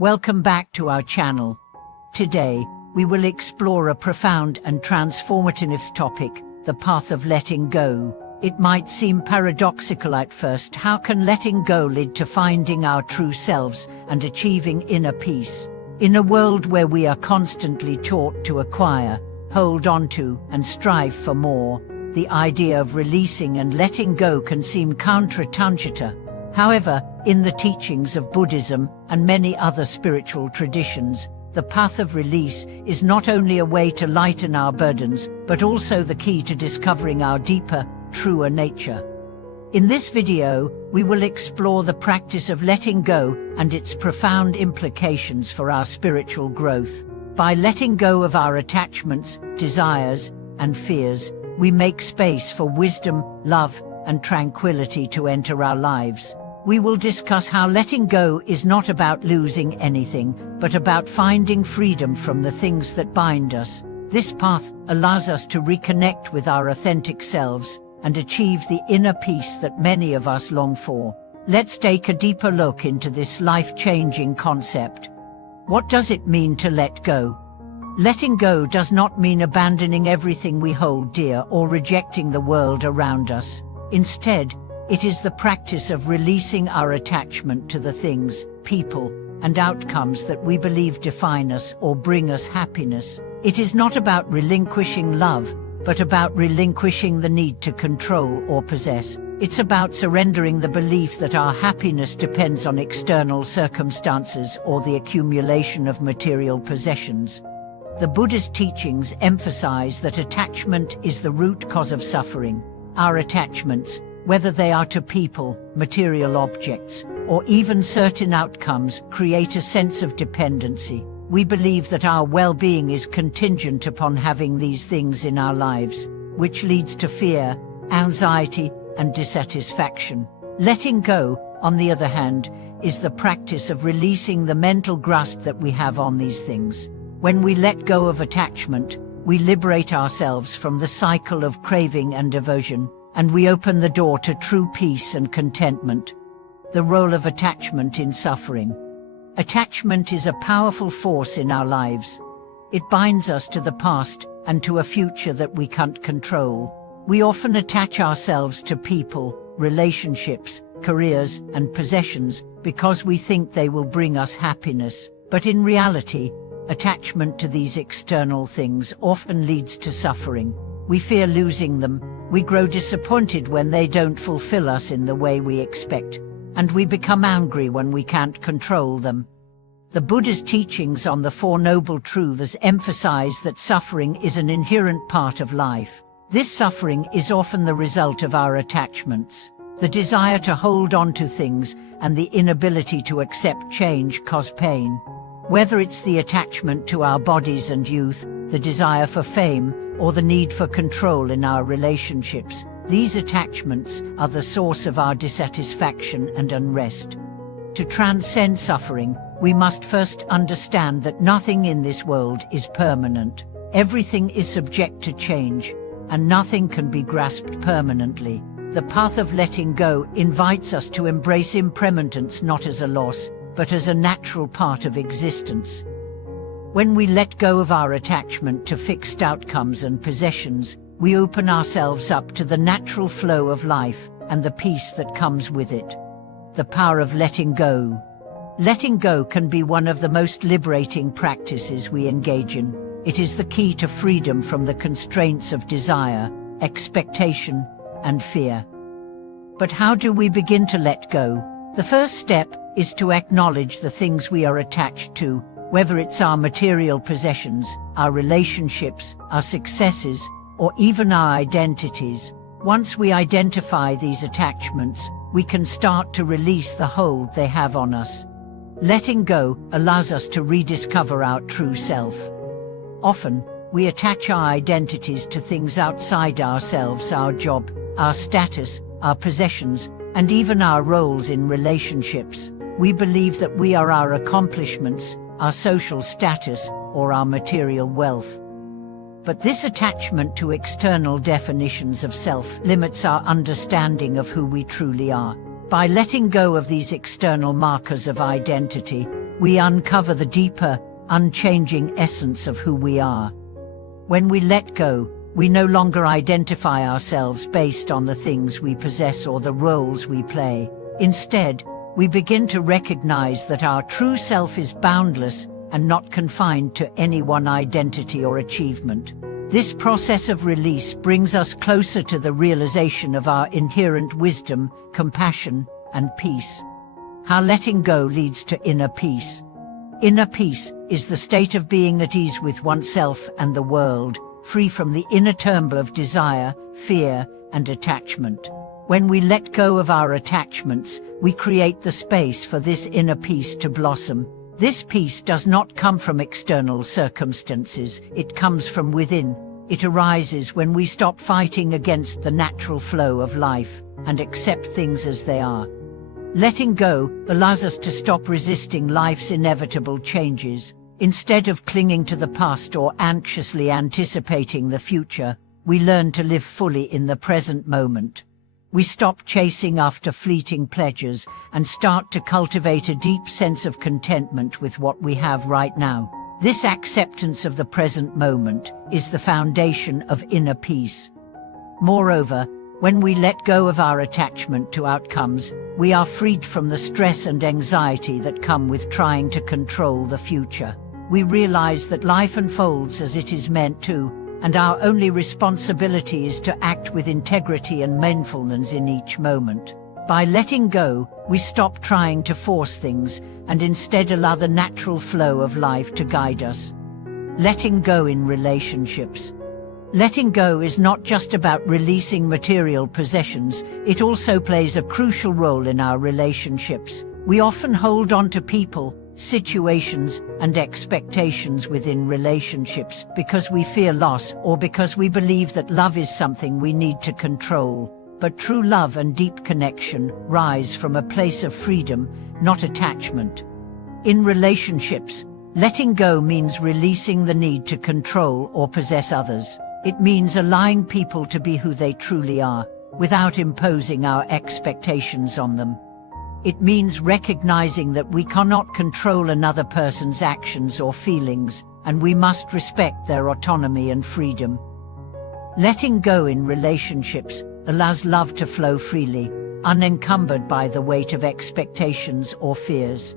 Welcome back to our channel. Today, we will explore a profound and transformative topic, the path of letting go. It might seem paradoxical at first. How can letting go lead to finding our true selves and achieving inner peace? In a world where we are constantly taught to acquire, hold on to, and strive for more, the idea of releasing and letting go can seem counterintuitive. However, in the teachings of Buddhism and many other spiritual traditions, the path of release is not only a way to lighten our burdens, but also the key to discovering our deeper, truer nature. In this video, we will explore the practice of letting go and its profound implications for our spiritual growth. By letting go of our attachments, desires, and fears, we make space for wisdom, love, and tranquility to enter our lives. We will discuss how letting go is not about losing anything, but about finding freedom from the things that bind us. This path allows us to reconnect with our authentic selves and achieve the inner peace that many of us long for. Let's take a deeper look into this life-changing concept. What does it mean to let go? Letting go does not mean abandoning everything we hold dear or rejecting the world around us. Instead, it is the practice of releasing our attachment to the things, people, and outcomes that we believe define us or bring us happiness. It is not about relinquishing love, but about relinquishing the need to control or possess. It's about surrendering the belief that our happiness depends on external circumstances or the accumulation of material possessions. The Buddha's teachings emphasize that attachment is the root cause of suffering. Our attachments, whether they are to people, material objects, or even certain outcomes, create a sense of dependency. We believe that our well-being is contingent upon having these things in our lives, which leads to fear, anxiety, and dissatisfaction. Letting go, on the other hand, is the practice of releasing the mental grasp that we have on these things. When we let go of attachment, we liberate ourselves from the cycle of craving and aversion, and we open the door to true peace and contentment. The role of attachment in suffering. Attachment is a powerful force in our lives. It binds us to the past and to a future that we can't control. We often attach ourselves to people, relationships, careers, and possessions because we think they will bring us happiness. But in reality, attachment to these external things often leads to suffering. We fear losing them, we grow disappointed when they don't fulfill us in the way we expect, and we become angry when we can't control them. The Buddha's teachings on the Four Noble Truths emphasize that suffering is an inherent part of life. This suffering is often the result of our attachments. The desire to hold on to things and the inability to accept change cause pain. Whether it's the attachment to our bodies and youth, the desire for fame, or the need for control in our relationships, these attachments are the source of our dissatisfaction and unrest. To transcend suffering, we must first understand that nothing in this world is permanent. Everything is subject to change, and nothing can be grasped permanently. The path of letting go invites us to embrace impermanence not as a loss, but as a natural part of existence. When we let go of our attachment to fixed outcomes and possessions, we open ourselves up to the natural flow of life and the peace that comes with it. The power of letting go. Letting go can be one of the most liberating practices we engage in. It is the key to freedom from the constraints of desire, expectation, and fear. But how do we begin to let go? The first step is to acknowledge the things we are attached to, whether it's our material possessions, our relationships, our successes, or even our identities. Once we identify these attachments, we can start to release the hold they have on us. Letting go allows us to rediscover our true self. Often, we attach our identities to things outside ourselves: our job, our status, our possessions, and even our roles in relationships. We believe that we are our accomplishments, our social status, or our material wealth. But this attachment to external definitions of self limits our understanding of who we truly are. By letting go of these external markers of identity, we uncover the deeper, unchanging essence of who we are. When we let go, we no longer identify ourselves based on the things we possess or the roles we play. Instead, we begin to recognize that our true self is boundless and not confined to any one identity or achievement. This process of release brings us closer to the realization of our inherent wisdom, compassion, and peace. How letting go leads to inner peace. Inner peace is the state of being at ease with oneself and the world, free from the inner turmoil of desire, fear, and attachment. When we let go of our attachments, we create the space for this inner peace to blossom. This peace does not come from external circumstances, it comes from within. It arises when we stop fighting against the natural flow of life and accept things as they are. Letting go allows us to stop resisting life's inevitable changes. Instead of clinging to the past or anxiously anticipating the future, we learn to live fully in the present moment. We stop chasing after fleeting pleasures and start to cultivate a deep sense of contentment with what we have right now. This acceptance of the present moment is the foundation of inner peace. Moreover, when we let go of our attachment to outcomes, we are freed from the stress and anxiety that come with trying to control the future. We realize that life unfolds as it is meant to, and our only responsibility is to act with integrity and mindfulness in each moment. By letting go, we stop trying to force things and instead allow the natural flow of life to guide us. Letting go in relationships. Letting go is not just about releasing material possessions, it also plays a crucial role in our relationships. We often hold on to people, situations, and expectations within relationships because we fear loss or because we believe that love is something we need to control. But true love and deep connection rise from a place of freedom, not attachment. In relationships, letting go means releasing the need to control or possess others. It means allowing people to be who they truly are, without imposing our expectations on them. It means recognizing that we cannot control another person's actions or feelings, and we must respect their autonomy and freedom. Letting go in relationships allows love to flow freely, unencumbered by the weight of expectations or fears.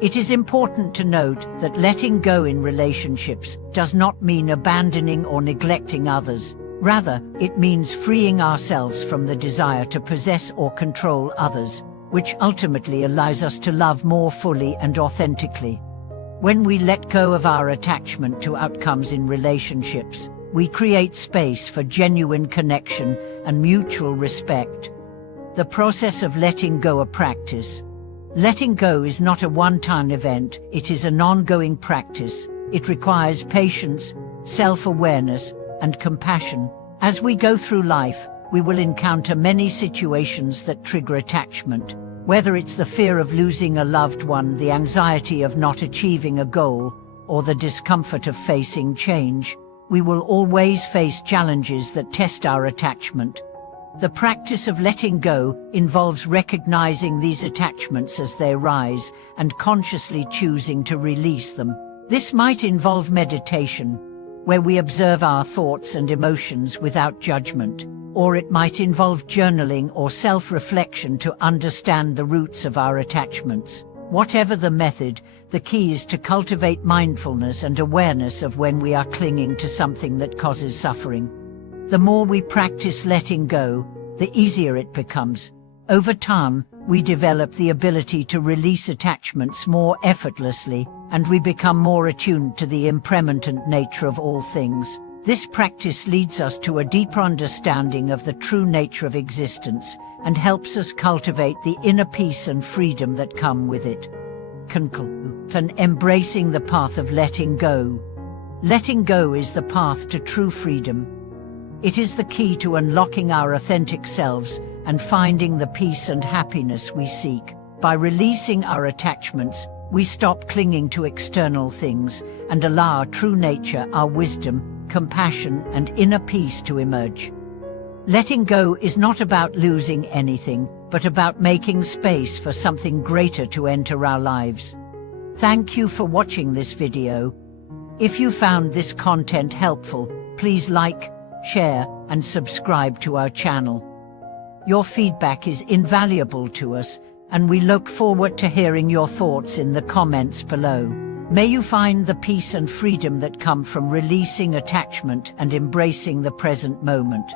It is important to note that letting go in relationships does not mean abandoning or neglecting others. Rather, it means freeing ourselves from the desire to possess or control others, which ultimately allows us to love more fully and authentically. When we let go of our attachment to outcomes in relationships, we create space for genuine connection and mutual respect. The process of letting go a practice. Letting go is not a one-time event, it is an ongoing practice. It requires patience, self-awareness, and compassion. As we go through life, we will encounter many situations that trigger attachment. Whether it's the fear of losing a loved one, the anxiety of not achieving a goal, or the discomfort of facing change, we will always face challenges that test our attachment. The practice of letting go involves recognizing these attachments as they arise and consciously choosing to release them. This might involve meditation, where we observe our thoughts and emotions without judgment, or it might involve journaling or self-reflection to understand the roots of our attachments. Whatever the method, the key is to cultivate mindfulness and awareness of when we are clinging to something that causes suffering. The more we practice letting go, the easier it becomes. Over time, we develop the ability to release attachments more effortlessly, and we become more attuned to the impermanent nature of all things. This practice leads us to a deeper understanding of the true nature of existence and helps us cultivate the inner peace and freedom that come with it. Conclusion: embracing the path of letting go. Letting go is the path to true freedom. It is the key to unlocking our authentic selves and finding the peace and happiness we seek. By releasing our attachments, we stop clinging to external things and allow our true nature, our wisdom, compassion, and inner peace to emerge. Letting go is not about losing anything, but about making space for something greater to enter our lives. Thank you for watching this video. If you found this content helpful, please like, share, and subscribe to our channel. Your feedback is invaluable to us, and we look forward to hearing your thoughts in the comments below. May you find the peace and freedom that come from releasing attachment and embracing the present moment.